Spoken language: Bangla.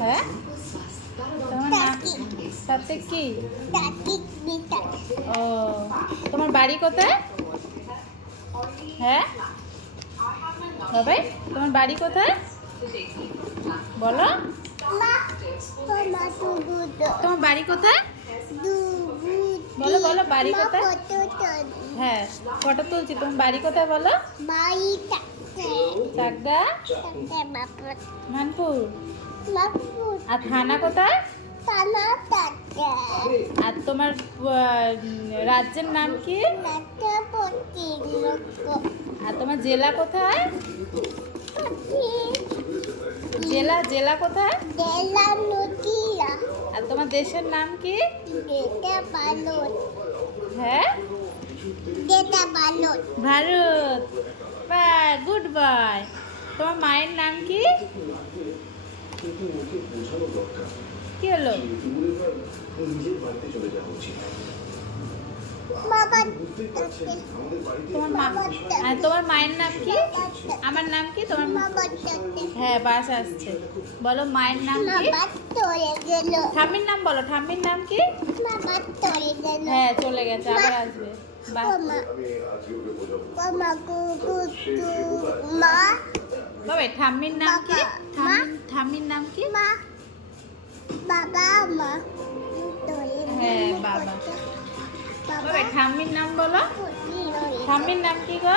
হ্যাঁ, তোমার নাম সাত্বিক কি? ও, তোমার বাড়ি কোথায়? হ্যাঁ বাবাই, তোমার বাড়ি কোথায় বলো? তোমার বাড়ি কোথায় বলো? বলো বাড়ি কোথায়? হ্যাঁ, ফটো তুলছি। তোমার বাড়ি কোথায় বলো? চাকদা, মানপুর। আর থানা কোথায়? আর তোমার রাজ্যের নাম কি? আর তোমার জেলা কোথায়? জেলা জেলা কোথায়? আর তোমার দেশের নাম কি? হ্যাঁ, ভারত। By, good bye. তোমার মায়ের নাম কি? কি হলো? তোমার মা, আর তোমার মায়ের নাম কি? আমার নাম কি? তোমার হ্যাঁ, বাস আসছে। বলো মায়ের নাম কি? ঠাম্মির নাম বলো। ঠাম্মির নাম কি? হ্যাঁ, চলে গেছে, আবার আসবে। বাবা, ঠাম্মির নাম কি? ঠাম্মির নাম কি? হ্যাঁ, বাবা। বাবা, ঠাম্মির নাম বলো। ঠাম্মির নাম কি গো?